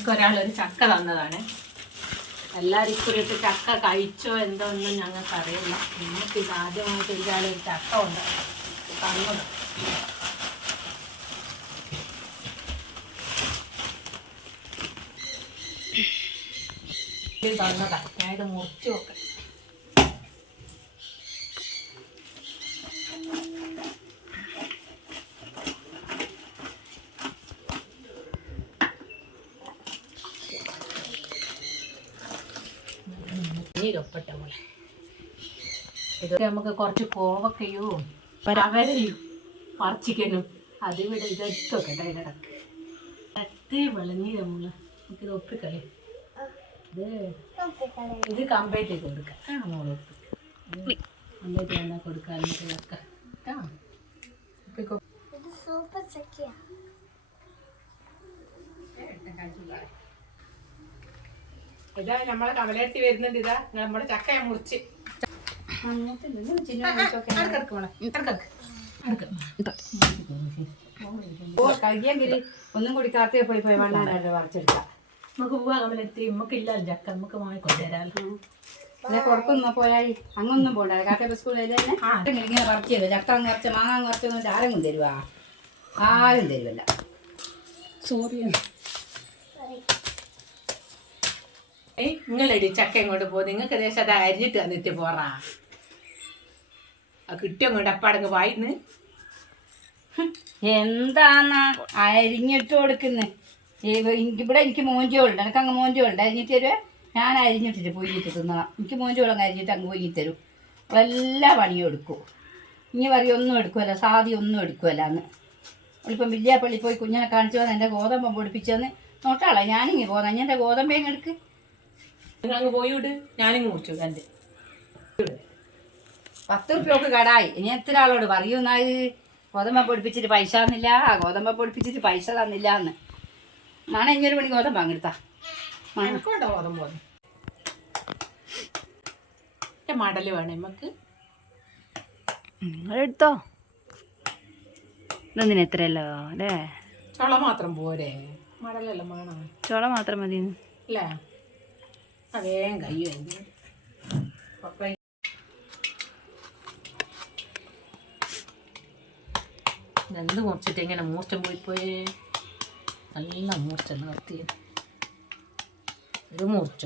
ഞങ്ങൾക്ക് ഒരാൾ ഒരു ചക്ക തന്നതാണ്. എല്ലാവരും ഇക്കുറിയിട്ട് ചക്ക കഴിച്ചോ എന്തോ ഒന്നും ഞങ്ങൾക്ക് അറിയില്ല. നിങ്ങൾക്ക് ഇത് ആദ്യമായിട്ട് ഇയാൾ ഒരു ചക്ക ഉണ്ട്. തന്നത്. തന്നതാണ് ഇത് മുറിച്ച് നോക്കാം നീരൊപ്പട്ടെ മോളെ. ഇത് നമുക്ക് കുറച്ച് കോവക്കയും പരവരയും പറിച്ചിക്കനും. അതിവിടെ ഇതെടുത്തൊക്കെ അതിനിടക്ക് ഇടയ്ക്ക്. വിളഞ്ഞീര നമ്മൾ നമുക്കിത് ഒപ്പിക്കളി. ഇത് ഇത് കമ്പയറ്റ് ചെയ്ത് കൊടുക്കാം. ആ മോൾ ഒപ്പിക്ക്. കമ്പൈറ്റ് ചെയ്യാൻ കൊടുക്കാൻ കേട്ടോ ഒപ്പിക്കോ. സൂപ്പർ ചക്കിയാ. ഇതാ നമ്മളെ കമലെടുത്ത് വരുന്നുണ്ട് ഇതാ. നമ്മുടെ ചക്ക മുറിച്ച്. ഒന്നും കൂടി കാത്തേ പോയി പോയി. വേണ്ടാണ്ട് വറച്ചെടുക്കാം നമുക്ക് പോവാ കമലെത്തി നമുക്കില്ല ചക്ക നമുക്ക് വാങ്ങി അല്ലെ പുറത്തൊന്നും പോയായി അങ്ങൊന്നും പോണ്ട. കാക്കപ്പ സ്കൂളിൽ തന്നെ? ഇങ്ങനെ പറിച്ചത് ചക്ക കുറച്ച് മാങ്ങ കുറച്ചൊന്നും ആരെങ്കിലും തരുവാ ആരും തരുവല്ല സോറി ഏയ് നിങ്ങളെടി ചക്ക ഇങ്ങോട്ട് പോ നിങ്ങൾക്ക് ദേശം അത് അരിഞ്ഞിട്ട് തന്നിട്ട് പോറാ. ആ കിട്ടിയ ഇങ്ങോട്ട് അപ്പാടങ്ങ് വായിന്ന് എന്താന്ന അരിഞ്ഞിട്ട് കൊടുക്കുന്നത് ഇവിടെ എനിക്ക് മോഞ്ചോളുണ്ട് എനിക്ക് അങ്ങ് മോഞ്ചോളുണ്ട് അരിഞ്ഞിട്ട് തരുവേ? ഞാൻ അരിഞ്ഞിട്ടിട്ട് പൊയ്യിട്ട് തിന്നണം എനിക്ക് മോഞ്ചോളം അരിഞ്ഞിട്ട് അങ്ങ് പൊയ്യി തരും. എല്ലാ പണിയും എടുക്കും. ഇനി പറയും ഒന്നും എടുക്കുമല്ല സാധി ഒന്നും എടുക്കുമല്ല എന്ന്. ഇപ്പം വില്യാപ്പള്ളി പോയി കുഞ്ഞിനെ കാണിച്ചു വന്ന് എന്റെ ഗോതമ്പ് പൊടിപ്പിച്ചെന്ന് നോട്ടാളെ ഞാനിങ്ങ് ഞാൻ എന്റെ ഗോതമ്പേങ്ങ് എടുക്ക്. നിങ്ങൾ അങ്ങ് പോയി വിട്. ഞാനിങ്ങ് കുടിച്ചു എന്റെ പത്ത് റുപ്യക്ക് കടായി. ഇനി എത്ര ആളോട്? പറയുന്ന ഗോതമ്പ പൊടിപ്പിച്ചിട്ട് പൈസ തന്നില്ല. ഗോതമ്പ പൊടിപ്പിച്ചിട്ട് പൈസ തന്നില്ല എന്ന്. മണ ഇഞ്ഞൊരു മണി ഗോതമ്പ് അങ്ങെടുത്താ മണക്കുണ്ടോ ഗോതമ്പ് എന്റെ മടൽ വേണം നമുക്ക്. നിങ്ങളെടുത്തോ ഇതൊന്നിന് എത്രയല്ലോ അല്ലേ? ചുള മാത്രം പോരെ. മടലല്ല മണ ചോള മാത്രം മതി അല്ലേ? കയ്യോ പപ്പ എന്ത് മുറിച്ചിട്ട് ഇങ്ങനെ മൂർച്ചം പോയി പോയി. നല്ല മൂർച്ച നിർത്തി ഒരു മൂർച്ച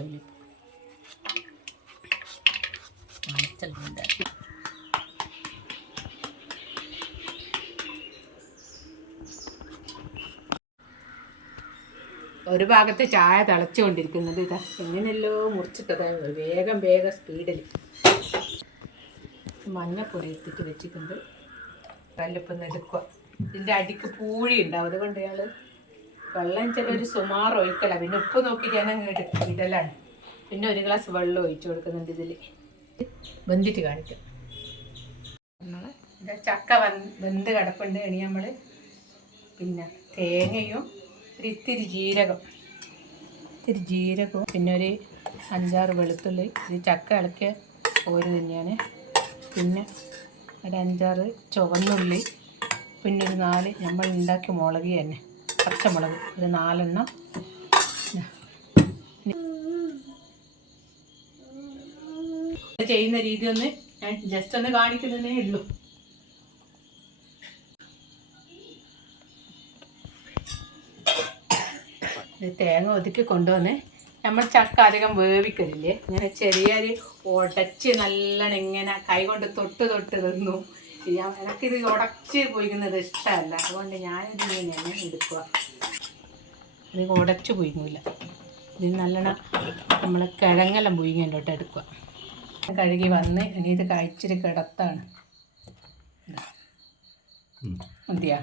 ഒരു ഭാഗത്ത് ചായ തിളച്ചുകൊണ്ടിരിക്കുന്നത് ഇതാ. എങ്ങനെയല്ലോ മുറിച്ചിട്ടതാ. വേഗം വേഗം സ്പീഡിൽ മഞ്ഞപ്പൊടി എടുത്തിട്ട് വെച്ചിട്ടുണ്ട്. കല്ലിപ്പം എടുക്കുക ഇതിന്റെ അടിക്ക് പൂഴി ഉണ്ടാവും. അതുകൊണ്ട് ഞങ്ങൾ വെള്ളം ചിലൊരു സുമാർ ഒഴിക്കല. പിന്നെ ഉപ്പ് നോക്കിയിട്ട് ഞാൻ അങ്ങ് ഇതെല്ലാം പിന്നെ ഒരു ഗ്ലാസ് വെള്ളം ഒഴിച്ചു കൊടുക്കുന്നുണ്ട് ഇതിൽ വെന്തിട്ട് കാണിക്കാം. ഇത് ചക്ക വെന്ത് കിടപ്പുണ്ട് ഇനി നമ്മൾ പിന്നെ തേങ്ങയും ഒരു ഇത്തിരി ജീരകം. ഇത്തിരി ജീരകവും പിന്നെ ഒരു അഞ്ചാറ് വെളുത്തുള്ളി ഇത് ചക്ക ഇളക്കിയ ഓര് തന്നെയാണ്. പിന്നെ ഒരു അഞ്ചാറ് ചുവന്നുള്ളി പിന്നെ ഒരു നാല് നമ്മൾ ഉണ്ടാക്കിയ മുളക് തന്നെ പച്ചമുളക്. ഒരു നാലെണ്ണം. ചെയ്യുന്ന രീതി ഒന്ന് ഞാൻ ജസ്റ്റ് ഒന്ന് കാണിക്കുന്നതേ ഉള്ളൂ. തേങ്ങ ഒതുക്കി കൊണ്ടുവന്ന് നമ്മൾ ചക്ക അധികം വേവിക്കലില്ലേ? ഇങ്ങനെ ചെറിയൊരു ഉടച്ച് നല്ലോണം ഇങ്ങനെ കൈ കൊണ്ട് തൊട്ട് തൊട്ട് തിന്നു. ഞാൻ എനിക്കിത് ഉടച്ച് പോയിക്കുന്നത് ഇഷ്ടമല്ല. അതുകൊണ്ട് ഞാനിത് ഇങ്ങനെ എടുക്കുക അത് ഉടച്ച് പോയിന്നില്ല ഇത് നല്ലോണം നമ്മൾ കിഴങ്ങെല്ലാം പൊയ്ക്കേണ്ടോട്ട് എടുക്കുക കഴുകി വന്ന് ഇനി ഇത് കഴിച്ചിട്ട് കിടത്താണ്. മതിയാ.